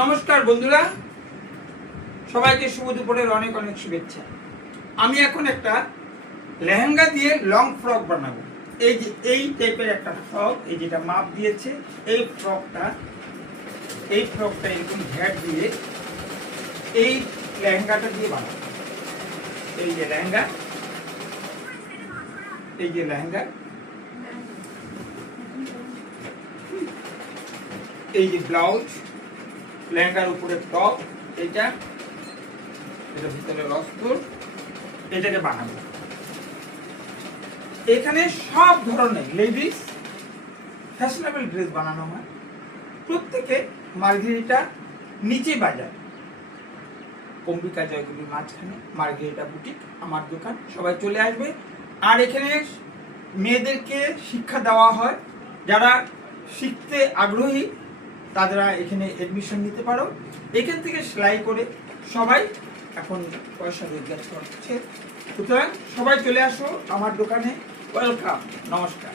নমস্কার বন্ধুরা, সবাইকে শুভ দুপুরের অনেক অনেক শুভেচ্ছা। আমি এখন একটা লেহেঙ্গা দিয়ে লং ফ্রক বানাবো। এই যে এই টাইপের একটা ফ্রক, এই যেটা মাপ দিয়েছে, এই ফ্রকটা এরকম ঘ্যাট দিয়ে এই লেহেঙ্গাটা দিয়ে বানাবো। এই যে লেহেঙ্গা, এই যে লেহেঙ্গা, এই যে ব্লাউজ, লেহেঙ্গার উপরে টপ, এটা ভিতরে অস্ত্র, এটাকে বানাবো। এখানে সব ধরনের লেডিস ফ্যাশনেবল ড্রেস বানানো হয়। প্রত্যেকে মার্গেরিটা নিচে বাজার, অম্বিকা জয়গুলির মাঝখানে মার্গেরিটা বুটিক আমার দোকান। সবাই চলে আসবে। আর এখানে মেয়েদেরকে শিক্ষা দেওয়া হয়, যারা শিখতে আগ্রহী তারা এখানে এডমিশন নিতে পারো। এখান থেকে সেলাই করে সবাই এখন পয়সা রোজগার করছে। সুতরাং সবাই চলে আসো আমার দোকানে। ওয়েলকাম, নমস্কার।